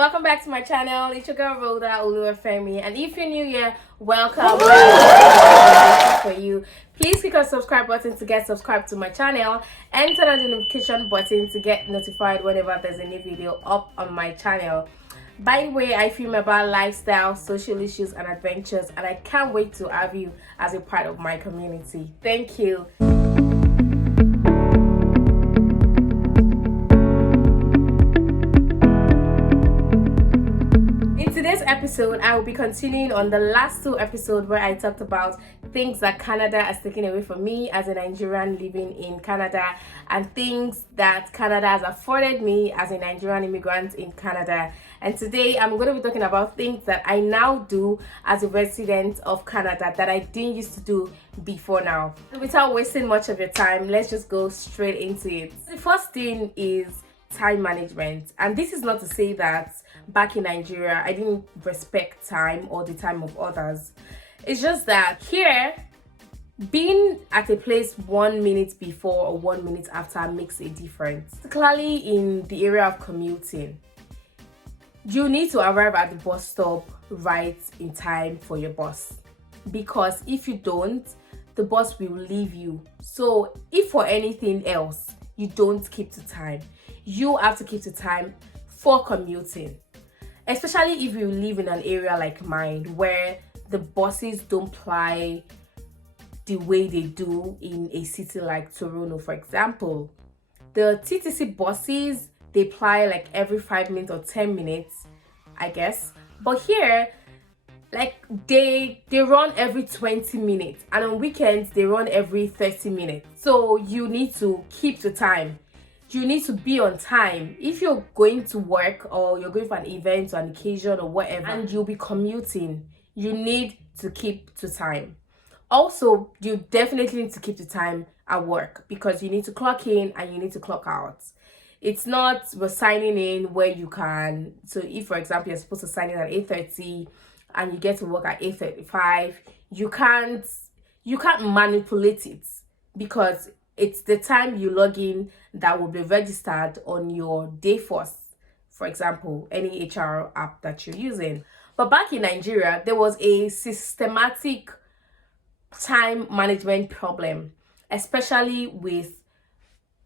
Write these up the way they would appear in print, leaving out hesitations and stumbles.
welcome back to my channel. It's your girl Rhoda Oluwafemi, and if you're new here, welcome. For you, please click on the subscribe button to get subscribed to my channel and turn on the notification button to get notified whenever there's a new video up on my channel. By the way, I film about lifestyle, social issues and adventures, and I can't wait to have you as a part of my community. Thank you. In today's episode, I will be continuing on the last two episodes where I talked about things that Canada has taken away from me as a Nigerian living in Canada, and things that Canada has afforded me as a Nigerian immigrant in Canada. And today I'm going to be talking about things that I now do as a resident of Canada that I didn't used to do before now. Without wasting much of your time, let's just go straight into it. The first thing is time management, and this is not to say that back in Nigeria I didn't respect time or the time of others. It's just that here, being at a place 1 minute before or 1 minute after makes a difference, particularly in the area of commuting. You need to arrive at the bus stop right in time for your bus, because if you don't, the bus will leave you. So if for anything else you don't keep to time, you have to keep to time for commuting, especially if you live in an area like mine where the buses don't ply the way they do in a city like Toronto, for example. The TTC buses, they ply like every 5 minutes or 10 minutes, I guess. But here, like they run every 20 minutes, and on weekends they run every 30 minutes. So you need to keep the time. You need to be on time. If you're going to work or you're going for an event or an occasion or whatever, and you'll be commuting, you need to keep to time. Also, you definitely need to keep the time at work, because you need to clock in and you need to clock out. It's not we're signing in where you can. So if, for example, you're supposed to sign in at 8:30 and you get to work at 8:35, you can't manipulate it, because it's the time you log in that will be registered on your Dayforce, for example, any HR app that you're using. But back in Nigeria, there was a systematic time management problem, especially with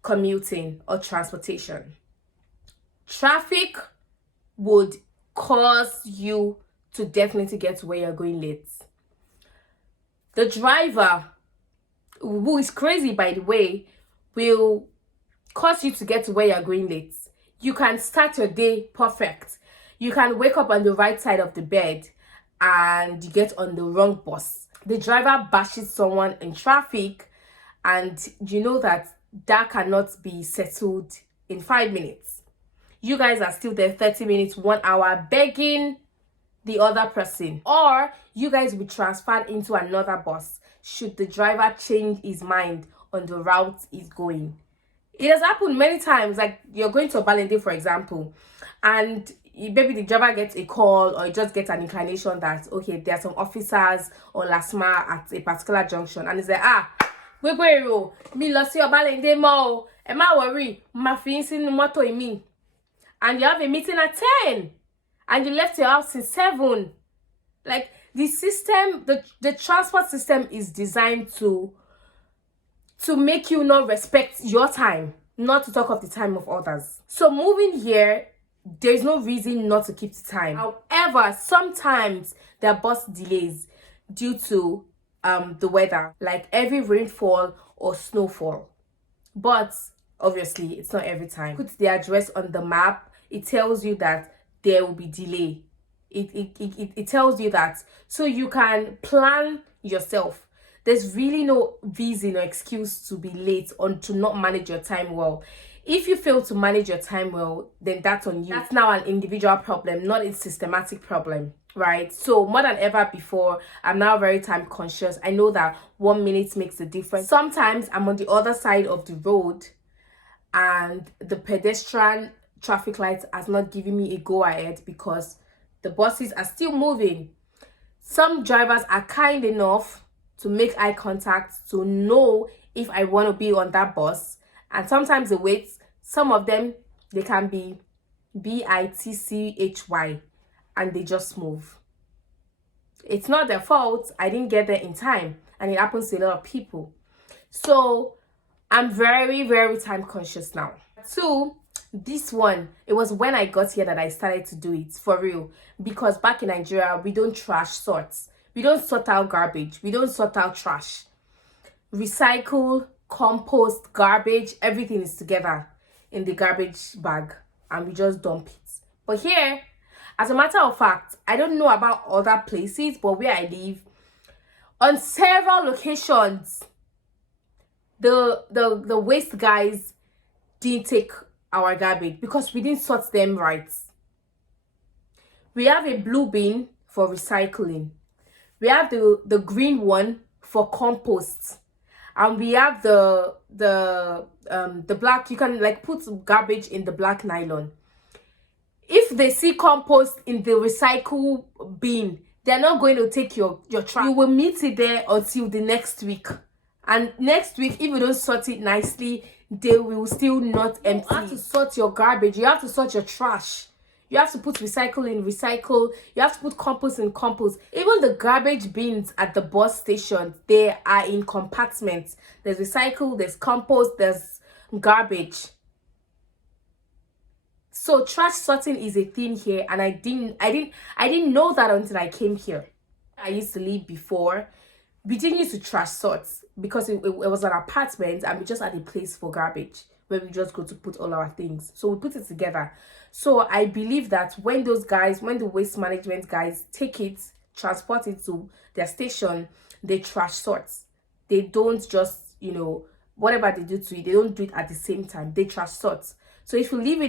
commuting or transportation. Traffic would cause you to definitely get to where you're going late. The driver, who is crazy by the way, will cause you to get to where you're going late. You can start your day perfect. You can wake up on the right side of the bed and you get on the wrong bus. The driver bashes someone in traffic, and you know that cannot be settled in 5 minutes. You guys are still there 30 minutes, 1 hour begging the other person, or you guys will be transferred into another bus should the driver change his mind on the route he's going. It has happened many times. Like you're going to a Balende, for example, and maybe the driver gets a call or just gets an inclination that, okay, there are some officers or LASMA at a particular junction, and he's like, Gwegwero, me lost your Balende mo. Am I worry? My fiancé in moto me. And you have a meeting at 10 and you left your house in 7. Like the system, the transport system is designed to make you not respect your time, not to talk of the time of others. So moving here, there's no reason not to keep the time. However, sometimes there are bus delays due to the weather, like heavy rainfall or snowfall. But obviously, it's not every time. Put the address on the map. It tells you that there will be delay. It tells you that, so you can plan yourself. There's really no reason or excuse to be late or to not manage your time well. If you fail to manage your time well, then that's on you. That's now an individual problem, not a systematic problem, right? So more than ever before, I'm now very time conscious. I know that 1 minute makes a difference. Sometimes I'm on the other side of the road and the pedestrian traffic light has not given me a go ahead because the buses are still moving. Some drivers are kind enough to make eye contact to know if I want to be on that bus, and sometimes they wait. Some of them, they can be bitchy, and they just move. It's not their fault. I didn't get there in time, and it happens to a lot of people. So I'm very, very time conscious now. Two, this one, it was when I got here that I started to do it for real. Because back in Nigeria, we don't trash sort. We don't sort out garbage. We don't sort out trash. Recycle, compost, garbage, everything is together in the garbage bag, and we just dump it. But here, as a matter of fact, I don't know about other places, but where I live, on several locations, the waste guys didn't take our garbage because we didn't sort them right. We have a blue bin for recycling. We have the green one for compost. And we have the black, you can like put garbage in the black nylon. If they see compost in the recycle bin, they're not going to take your trash. You will meet it there until the next week. And next week, if you don't sort it nicely, they will still not empty. You have to sort your garbage. You have to sort your trash. You have to put recycle in recycle. You have to put compost in compost. Even the garbage bins at the bus station, they are in compartments. There's recycle, there's compost, there's garbage. So trash sorting is a thing here, and I didn't know that until I came here. I used to live before. We didn't use to trash sort because it was an apartment, and we just had a place for garbage where we just go to put all our things. So we put it together. So I believe that when the waste management guys take it, transport it to their station, they trash sort. They don't just, whatever they do to it, they don't do it at the same time. They trash sort. So if you live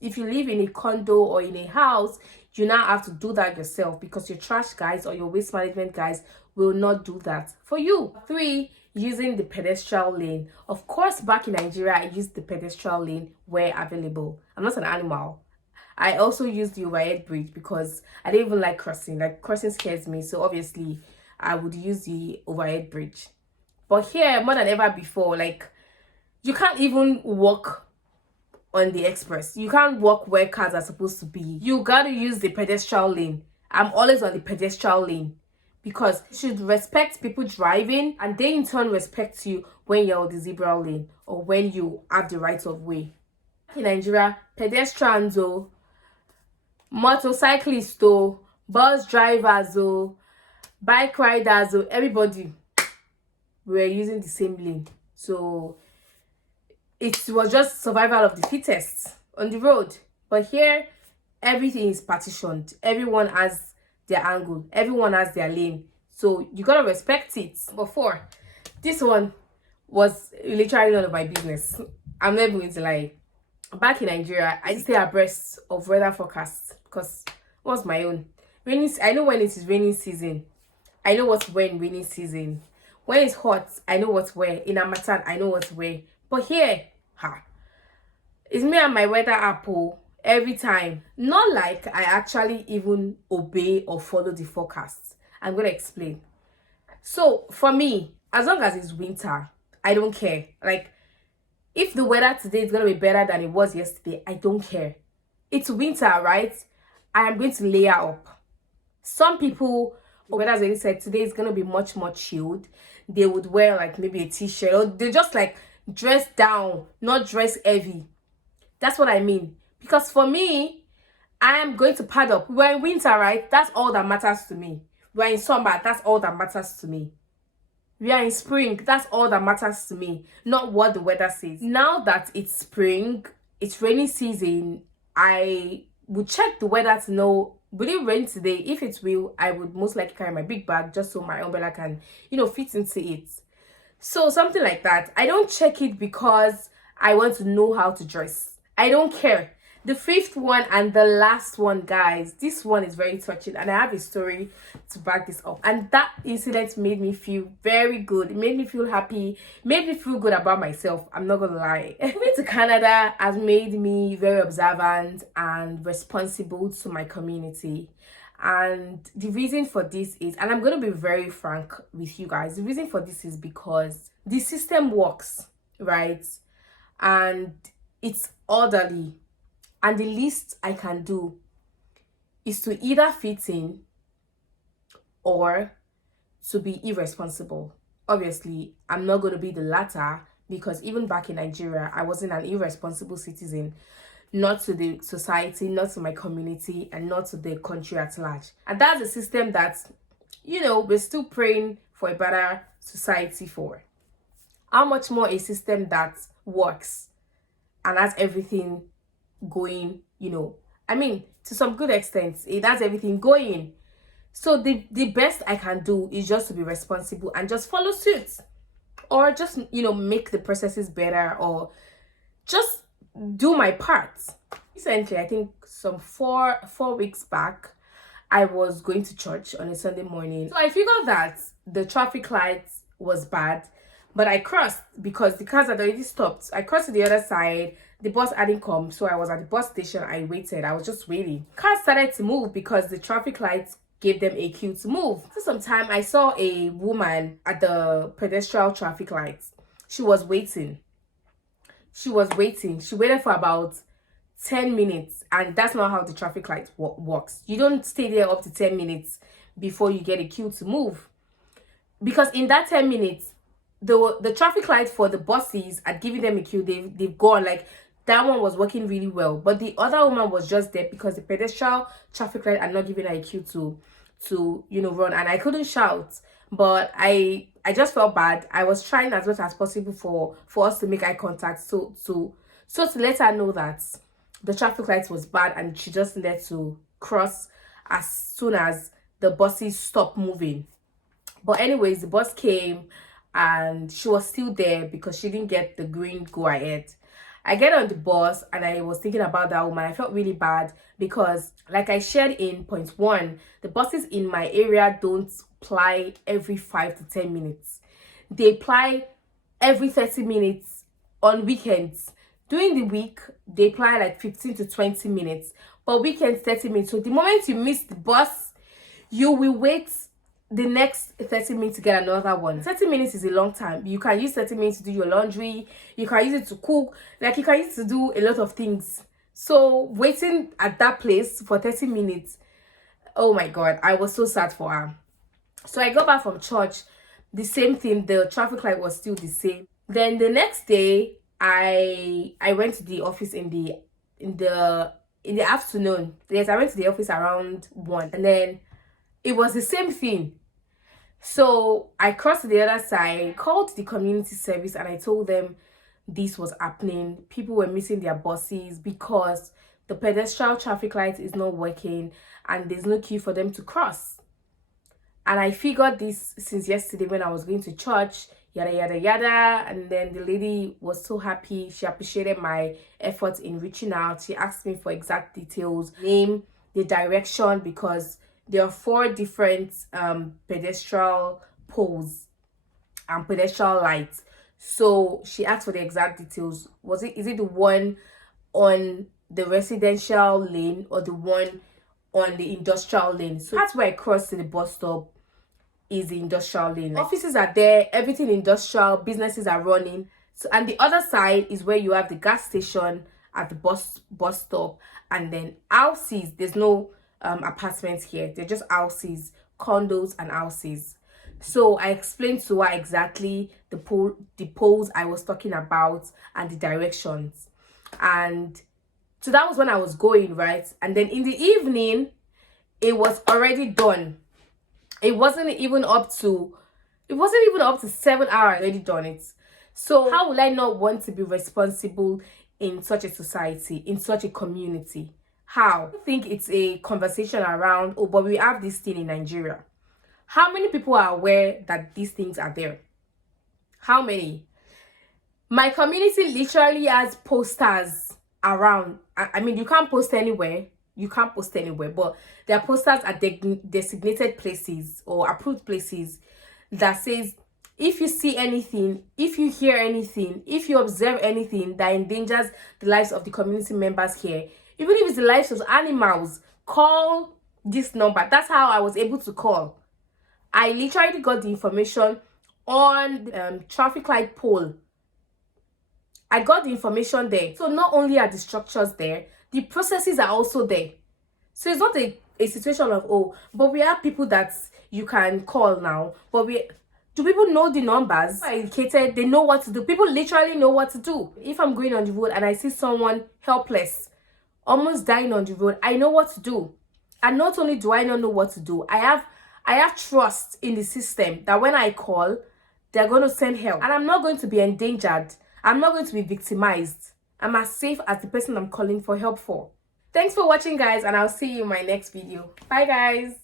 if you live in a condo or in a house, you now have to do that yourself because your trash guys or your waste management guys will not do that for you. 3, using the pedestrian lane. Of course, back in Nigeria, I used the pedestrian lane where available. I'm not an animal. I also used the overhead bridge because I didn't even like crossing. Like, crossing scares me. So obviously, I would use the overhead bridge. But here, more than ever before, like, you can't even walk on the express. You can't walk where cars are supposed to be. You gotta use the pedestrian lane. I'm always on the pedestrian lane because you should respect people driving, and they in turn respect you when you're on the zebra lane or when you have the right of way. In Nigeria, pedestrians, motorcyclists, bus drivers, bike riders, everybody were using the same lane. So it was just survival of the fittest on the road. But here, everything is partitioned. Everyone has their angle. Everyone has their lane. So you gotta respect it. But 4, this one was literally none of my business. I'm not even going to lie. Back in Nigeria, I stay abreast of weather forecasts because what's my own? I know when it is raining season. I know what's when raining season. When it's hot, I know what's where. In Amatan, I know what's where. But here, it's me and my weather app every time. Not like I actually even obey or follow the forecast. I'm going to explain. So for me, as long as it's winter, I don't care. Like, if the weather today is going to be better than it was yesterday, I don't care. It's winter, right? I am going to layer up. Some people, weather as already said, today is going to be much more chilled. They would wear like maybe a t-shirt, or they just like dress down, not dress heavy. That's what I mean. Because for me, I am going to pad up. We're in winter, right? That's all that matters to me. We're in summer. That's all that matters to me. We are in spring. That's all that matters to me. Not what the weather says. Now that it's spring, it's rainy season, I would check the weather to know, will it rain today? If it will, I would most likely carry my big bag just so my umbrella can, fit into it. So something like that. I don't check it because I want to know how to dress. I don't care. The 5th one and the last one, guys, this one is very touching, and I have a story to back this up. And that incident made me feel very good. It made me feel happy, made me feel good about myself. I'm not gonna lie. Moving to Canada has made me very observant and responsible to my community. And the reason for this is, and I'm going to be very frank with you guys, the reason for this is because the system works, right? And it's orderly. And the least I can do is to either fit in or to be irresponsible. Obviously, I'm not going to be the latter, because even back in Nigeria, I wasn't an irresponsible citizen, not to the society, not to my community, and not to the country at large. And that's a system that, we're still praying for a better society for. How much more a system that works and has everything going, to some good extent, it has everything going. So the best I can do is just to be responsible and just follow suit, or just, make the processes better, or just do my part. Recently, I think some 4 weeks back, I was going to church on a Sunday morning. So I figured that the traffic light was bad, but I crossed because the cars had already stopped. I crossed to the other side. The bus hadn't come, so I was at the bus station. I waited. I was just waiting. Cars started to move because the traffic lights gave them a cue to move. After some time, I saw a woman at the pedestrian traffic lights. She was waiting. She waited for about 10 minutes, and that's not how the traffic light works. You don't stay there up to 10 minutes before you get a cue to move, because in that 10 minutes the traffic light for the buses had given them a cue. They've gone. Like, that one was working really well, but the other woman was just there because the pedestrian traffic light had not given her a cue to run. And I couldn't shout, but I just felt bad. I was trying as much as possible for us to make eye contact, so to let her know that the traffic light was bad and she just needed to cross as soon as the buses stopped moving. But anyways, the bus came and she was still there because she didn't get the green go ahead. I get on the bus and I was thinking about that woman. I felt really bad because, like I shared in point 1, the buses in my area don't ply every 5 to 10 minutes. They ply every 30 minutes on weekends. During the week, they ply like 15 to 20 minutes, but weekends 30 minutes. So the moment you miss the bus, you will wait the next 30 minutes to get another one. 30 minutes is a long time. You can use 30 minutes to do your laundry. You can use it to cook. Like, you can use it to do a lot of things. So waiting at that place for 30 minutes, oh my God, I was so sad for her. So I got back from church. The same thing. The traffic light was still the same. Then the next day, I went to the office in the afternoon. Yes, I went to the office around 1, and then it was the same thing. So I crossed to the other side, called the community service, and I told them this was happening. People were missing their buses because the pedestrian traffic light is not working and there's no queue for them to cross. And I figured this since yesterday when I was going to church, yada yada yada. And then the lady was so happy. She appreciated my efforts in reaching out. She asked me for exact details, name, the direction, because there are 4 different pedestrian poles and pedestrian lights. So she asked for the exact details. Is it the one on the residential lane or the one on the industrial lane? So that's where I crossed to the bus stop, is the industrial lane. Offices are there, everything industrial, businesses are running. So, and the other side is where you have the gas station at the bus stop, and then houses. There's no apartments here. They're just houses, condos and houses. So I explained to her exactly the poles I was talking about and the directions. And so that was when I was going, right? And then in the evening, it was already done. It wasn't even up to 7 hours. Already done it. So how will I not want to be responsible in such a society, in such a community? How? I think it's a conversation around, oh, but we have this thing in Nigeria. How many people are aware that these things are there? How many? My community literally has posters around. I mean, you can't post anywhere. But there are posters at designated places or approved places that says, if you see anything, if you hear anything, if you observe anything that endangers the lives of the community members here, even if it's the lives of animals, call this number. That's how I was able to call. I literally got the information on the traffic light pole. I got the information there. So not only are the structures there, the processes are also there. So it's not a situation of, oh, but we have people that you can call now, but do people know the numbers? Are educated, they know what to do. People literally know what to do. If I'm going on the road and I see someone helpless, almost dying on the road, I know what to do. And not only do I not know what to do, I have trust in the system that when I call, they're going to send help. And I'm not going to be endangered. I'm not going to be victimized. I'm as safe as the person I'm calling for help for. Thanks for watching, guys, and I'll see you in my next video. Bye, guys.